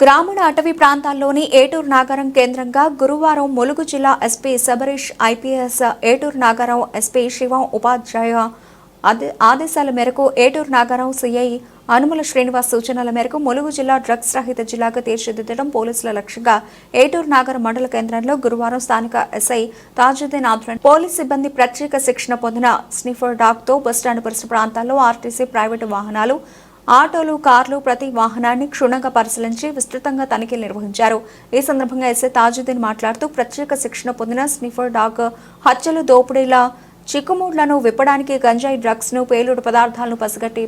గ్రామీణ అటవీ ప్రాంతాల్లోని ఏటూరు నాగారం కేంద్రంగా గురువారం ములుగు జిల్లా ఎస్పీ శబరీష్ ఐపీఎస్ ఏటూరు నాగారం ఎస్పీ శివం ఉపాధ్యాయ ఆదేశాల మేరకు ఏటూరు నాగారం సీఐ అనుముల శ్రీనివాస్ సూచనల మేరకు ములుగు జిల్లా డ్రగ్స్ రహిత జిల్లాగా తీర్చిదిద్దడం పోలీసుల లక్ష్యంగా ఏటూరు నాగారం మండల కేంద్రంలో గురువారం స్థానిక ఎస్ఐ తాజుద్దీన్ ఆధ్వర్యంలో పోలీసు సిబ్బంది ప్రత్యేక శిక్షణ పొందిన స్నిఫర్ డాగ్తో బస్టాండ్ పరిసర ప్రాంతాల్లో ఆర్టీసీ ప్రైవేటు వాహనాలు ఆటోలు కార్లు ప్రతి వాహనాన్ని క్షుణ్ణంగా పరిశీలించి విస్తృతంగా తనిఖీలు నిర్వహించారు. ఈ సందర్భంగా ఎస్ఐ తాజుద్దీన్ మాట్లాడుతూ ప్రత్యేక శిక్షణ పొందిన స్నిఫర్ డాగ్ హత్యలు దోపిడీల చిక్కుముళ్లను విప్పడానికి గంజాయి డ్రగ్స్ ను పేలుడు పదార్థాలను పసిగట్టి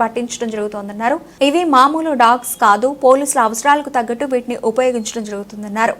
పట్టించడం జరుగుతోందన్నారు. ఇవి మామూలు డాగ్స్ కాదు, పోలీసుల అవసరాలకు తగ్గట్టు వీటిని ఉపయోగించడం జరుగుతుందన్నారు.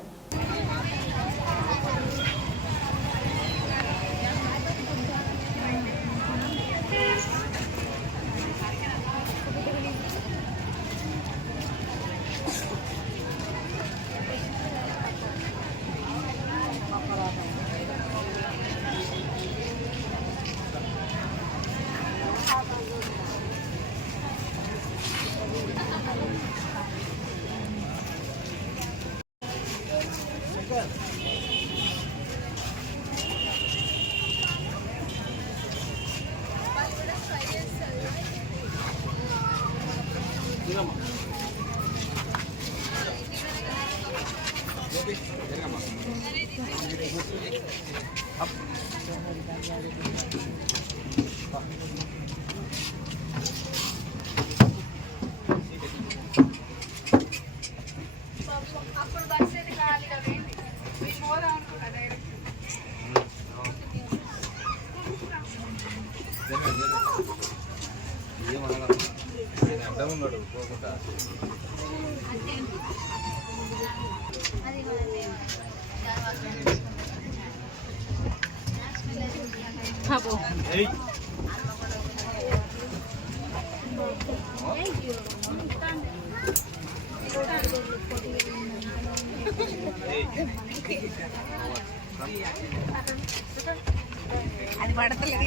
అది పడతలేదు.